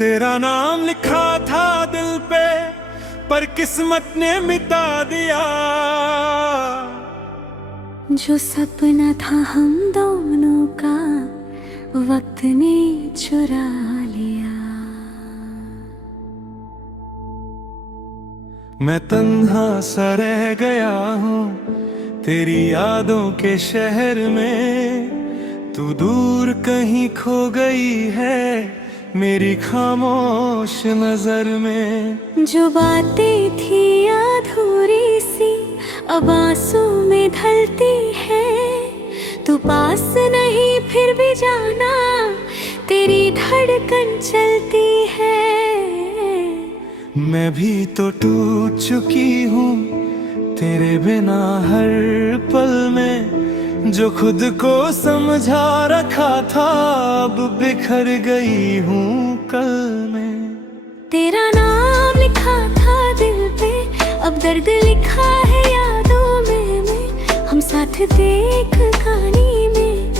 तेरा नाम लिखा था दिल पे, पर किस्मत ने मिटा दिया। जो सपना था हम दोनों का, वक्त ने चुरा लिया। मैं तन्हा सा रह गया हूँ तेरी यादों के शहर में। तू दूर कहीं खो गई है मेरी खामोश नजर में। जो बातें थी अधूरी सी, अब आंसू में ढलती है। तू पास नहीं फिर भी जाना, तेरी धड़कन चलती है। मैं भी तो टूट चुकी हूँ तेरे बिना हर पल में। जो खुद को समझा रखा था अब बिखर गई हूँ कल में। तेरा नाम लिखा था दिल पे, अब दर्द लिखा है यादों में। हम साथ देख कहानी में,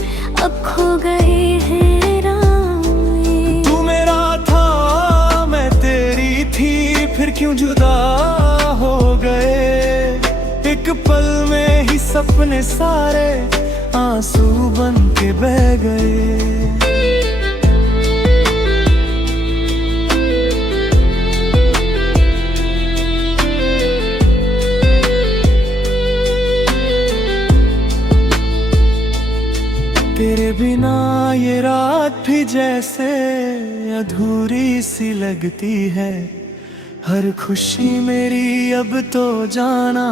अब खो गए हैं राह में। तू मेरा था मैं तेरी थी, फिर क्यों जुदा हो गए। एक पल में ही सपने सारे आंसू बन के बह गए। तेरे बिना ये रात भी जैसे अधूरी सी लगती है। हर खुशी मेरी अब तो जाना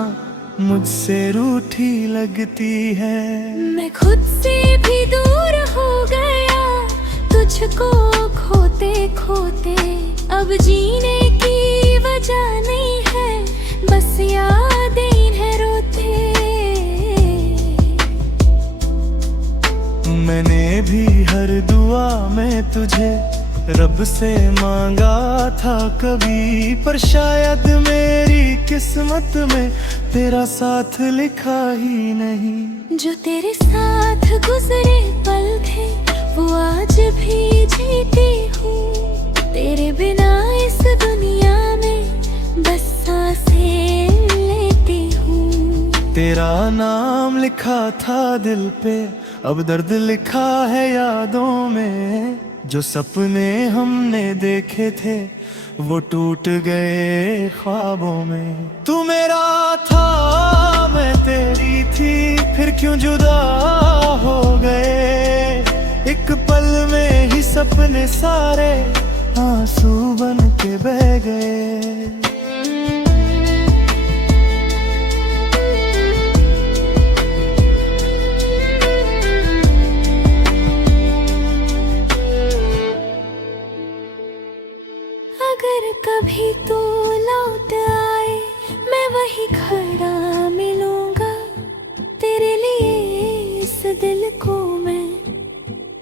मुझसे रूठी लगती है। मैं खुद से भी दूर हो गया तुझको खोते खोते। अब जीने की वजह नहीं है, बस यादें हैं रोते। मैंने भी हर दुआ में तुझे रब से मांगा था कभी, पर शायद मेरी किस्मत में तेरा साथ लिखा ही नहीं। जो तेरे साथ गुजरे पल थे वो आज भी जीती हूँ। तेरे बिना इस दुनिया में बस सांसें लेती हूँ। तेरा नाम लिखा था दिल पे, अब दर्द लिखा है यादों में। जो सपने हमने देखे थे वो टूट गए ख्वाबों में। तू मेरा था मैं तेरी थी, फिर क्यों जुदा हो गए। एक पल में ही सपने सारे आंसू बन के बह गए। अगर कभी तू लौट आए, मैं वही खड़ा मिलूंगा। तेरे लिए इस दिल को मैं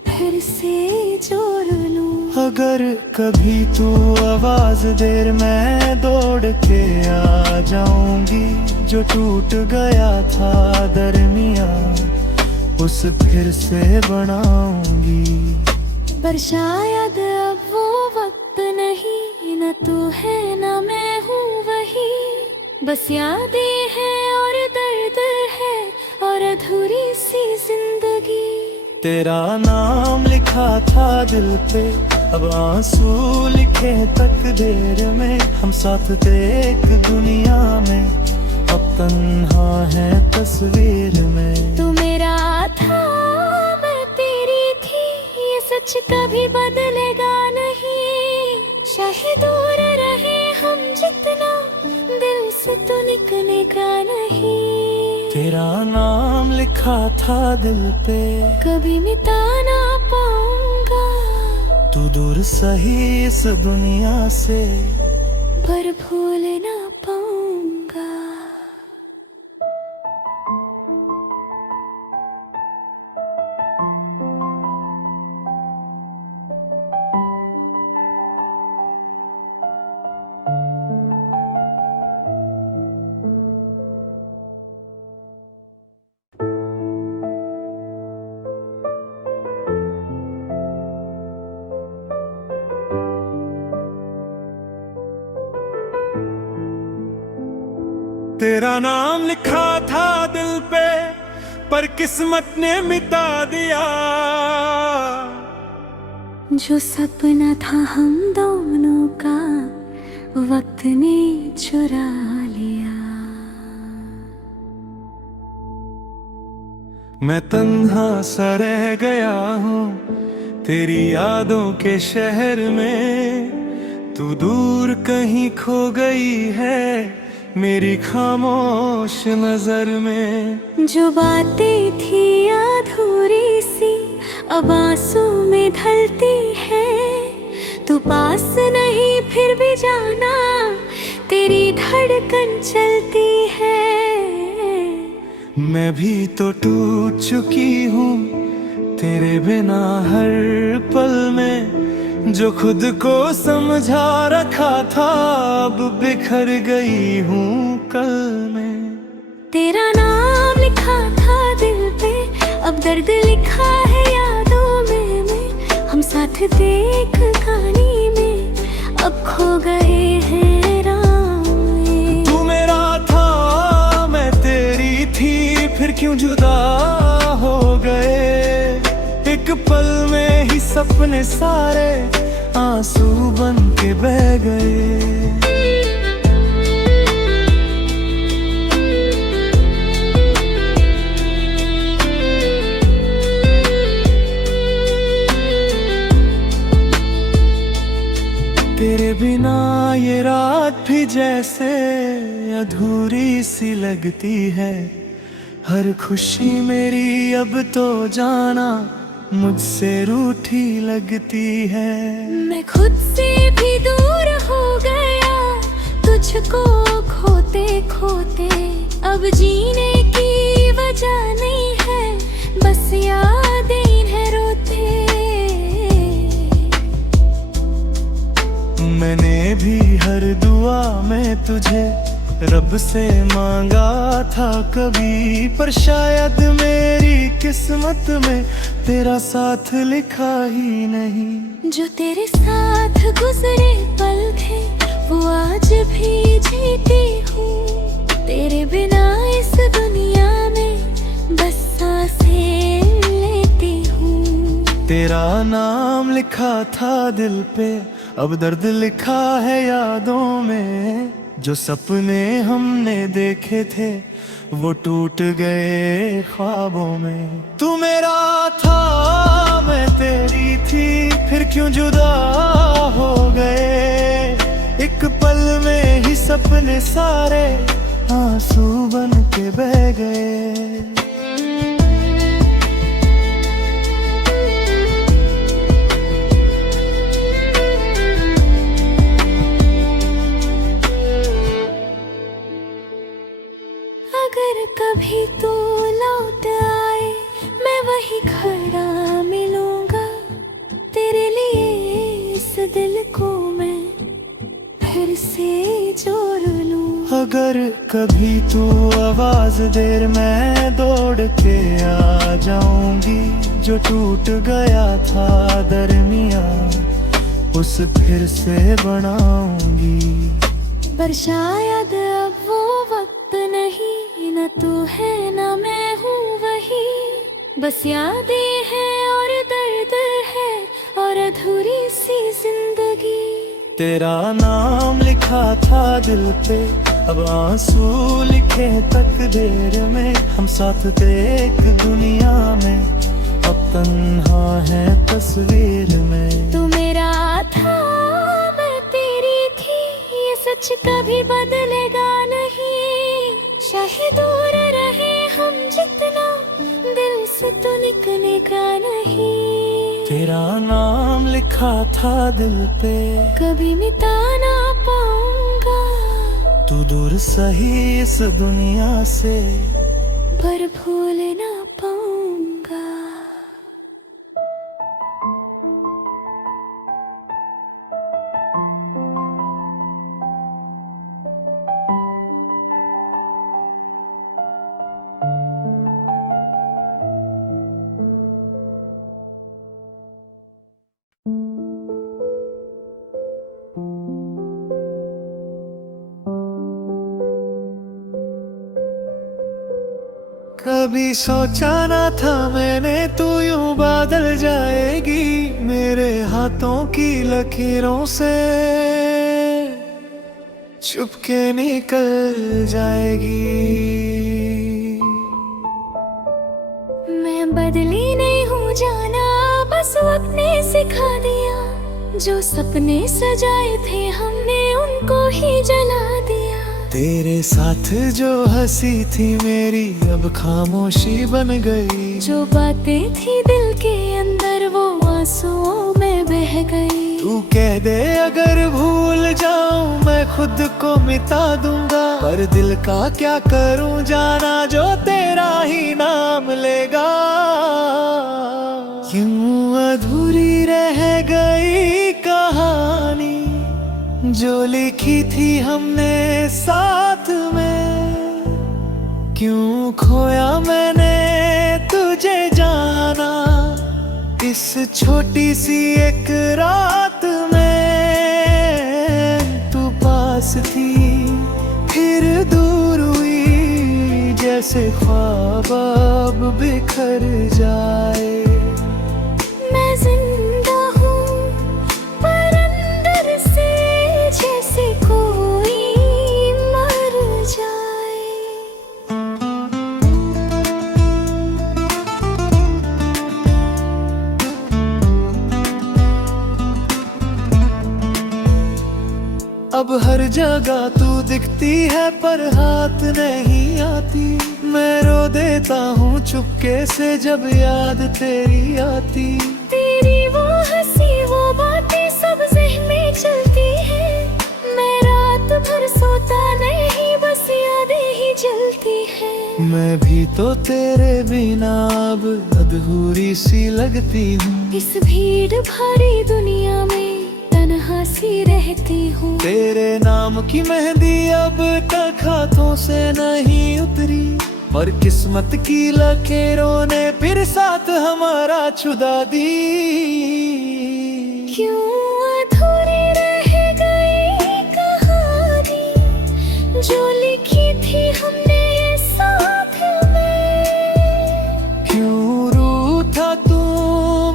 फिर से जोड़ लूं। अगर कभी तू आवाज देर मैं दौड़ के आ जाऊंगी। जो टूट गया था दरमिया उस फिर से बनाऊंगी। पर शायद अब वो वक्त नहीं, न तू है न मैं हूँ वही। बस यादें हैं और दर्द है और अधूरी सी जिंदगी। तेरा नाम लिखा था दिल पे, अब आंसू लिखे तकदीर में। हम साथ थे एक दुनिया में, अब तन्हा है तस्वीर में। तू मेरा था मैं तेरी थी, ये सच कभी बदलेगा नहीं। चाहे दूर रहे हम जितना, दिल से तो निकलेगा नहीं। तेरा नाम लिखा था दिल पे, कभी मिटा ना पाऊंगा। तू दूर सही इस दुनिया से, पर भूल ना पाऊंगा। तेरा नाम लिखा था दिल पे, पर किस्मत ने मिटा दिया। जो सपना था हम दोनों का, वक्त ने चुरा लिया। मैं तन्हा सा रह गया हूँ तेरी यादों के शहर में। तू दूर कहीं खो गई है मेरी खामोश नजर में। जो बातें थी अधूरी सी, अब आंसू में ढलती है। तू पास नहीं फिर भी जाना, तेरी धड़कन चलती है। मैं भी तो टूट चुकी हूँ तेरे बिना हर पल में। जो खुद को समझा रखा था अब बिखर गई हूँ कल में। तेरा नाम लिखा था दिल पे, अब दर्द लिखा है यादों में। हम साथ थे एक कहानी में, अब खो गए हैं राह में। तू मेरा था मैं तेरी थी, फिर क्यों जुदा हो गए। एक पल में ही सपने सारे आंसू बन के बह गए। तेरे बिना ये रात भी जैसे अधूरी सी लगती है। हर खुशी मेरी अब तो जाना मुझसे रूठी लगती है। मैं खुद से भी दूर हो गया तुझको खोते खोते। अब जीने की वजह नहीं है, बस यादें हैं रोते। मैंने भी हर दुआ में तुझे रब से मांगा था कभी, पर शायद मेरी किस्मत में तेरा साथ लिखा ही नहीं। जो तेरे साथ गुजरे पल थे वो आज भी जीती हूँ। तेरे बिना इस दुनिया में बस सांसें लेती हूँ। तेरा नाम लिखा था दिल पे, अब दर्द लिखा है यादों में। जो सपने हमने देखे थे वो टूट गए ख्वाबों में। तू मेरा था मैं तेरी थी, फिर क्यों जुदा हो गए। एक पल में ही सपने सारे आंसू बन के बह गए। अगर कभी तू लौट आए मैं वही खड़ा मिलूंगा। तेरे लिए इस दिल को मैं फिर से जोड़ लूं। अगर कभी तू आवाज देर मैं दौड़ के आ जाऊंगी। जो टूट गया था दरमिया उस फिर से बनाऊंगी। पर शायद अब वो वक्त नहीं, न तू है न मैं हूँ वही। बस यादें हैं और दर्द है और अधूरी सी जिंदगी। तेरा नाम लिखा था दिल पे, अब आंसू लिखे तकदीर में। हम साथ थे एक दुनिया में, अब तन्हा है तस्वीर में। तू मेरा था मैं तेरी थी, ये सच कभी बदलेगा नहीं। चाहे दूर रहे हम जितना, दिल से तो निकलेगा नहीं। तेरा नाम लिखा था दिल पे, कभी मिटा ना पाऊंगा। तू दूर सही इस दुनिया से, पर भूल ना पाऊंगा। कभी सोचा ना था मैंने तू यूं बदल जाएगी मेरे हाथों की लकीरों से चुपके निकल जाएगी। मैं बदली नहीं हूँ जाना, बस वक्त ने सिखा दिया। जो सपने सजाए थे हमने उनको ही जला दिया। तेरे साथ जो हंसी थी मेरी अब खामोशी बन गई। जो बातें थी दिल के अंदर वो आंसुओं में बह गई। तू कह दे अगर भूल जाऊं मैं खुद को मिटा दूंगा, पर दिल का क्या करूं जाना जो तेरा ही नाम लेगा। क्यों अधूरी रह गई कहानी जो लिखी थी हमने साथ में। क्यों खोया मैंने तुझे जाना इस छोटी सी एक रात में। तू पास थी फिर दूर हुई, जैसे ख्वाब अब बिखर जाए। मैं जिंदा हूँ पर अंदर से जैसे कोई मर जाए। अब हर जगह तू दिखती है पर हाथ नहीं आती। मैं रो देता हूँ चुपके से जब याद तेरी आती। तेरी वो हंसी वो बातें सब ज़हन में चलती है। मैं रात भर सोता नहीं बस यादें ही जलती है। मैं भी तो तेरे बिना अब अधूरी सी लगती हूँ। इस भीड़ भारी दुनिया में तन्हा सी रहती हूँ। तेरे नाम की मेहंदी अब तक हाथों से नहीं उतरी, पर किस्मत की लकीरों ने फिर साथ हमारा छुड़ा दी। क्यों अधूरी रह गई कहानी जो लिखी थी हमने साथ में। क्यों रूठा तू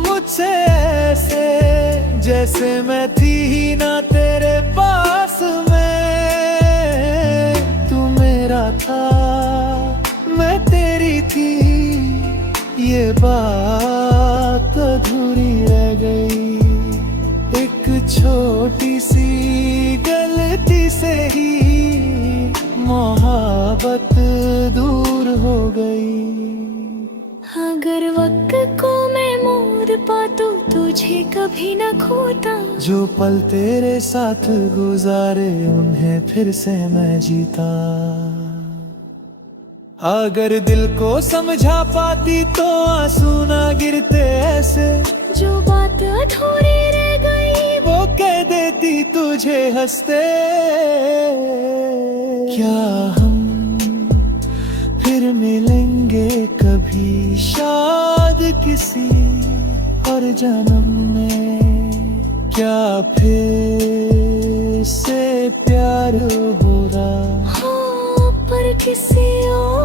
मुझसे ऐसे जैसे मैं थी ही ना तेरे पास में। तू मेरा था मैं तेरी थी, ये बात अधूरी रह गई। एक छोटी सी गलती से ही मोहब्बत दूर हो गई। अगर वक्त को मैं मोड़ पाता तुझे कभी न खोता। जो पल तेरे साथ गुजारे उन्हें फिर से मैं जीता। अगर दिल को समझा पाती तो आंसू ना गिरते ऐसे। जो बात अधूरी रह गई वो कह देती तुझे हंसते। क्या हम फिर मिलेंगे कभी शायद किसी और जन्म में। क्या फिर से प्यार हो रहा हाँ पर किसी और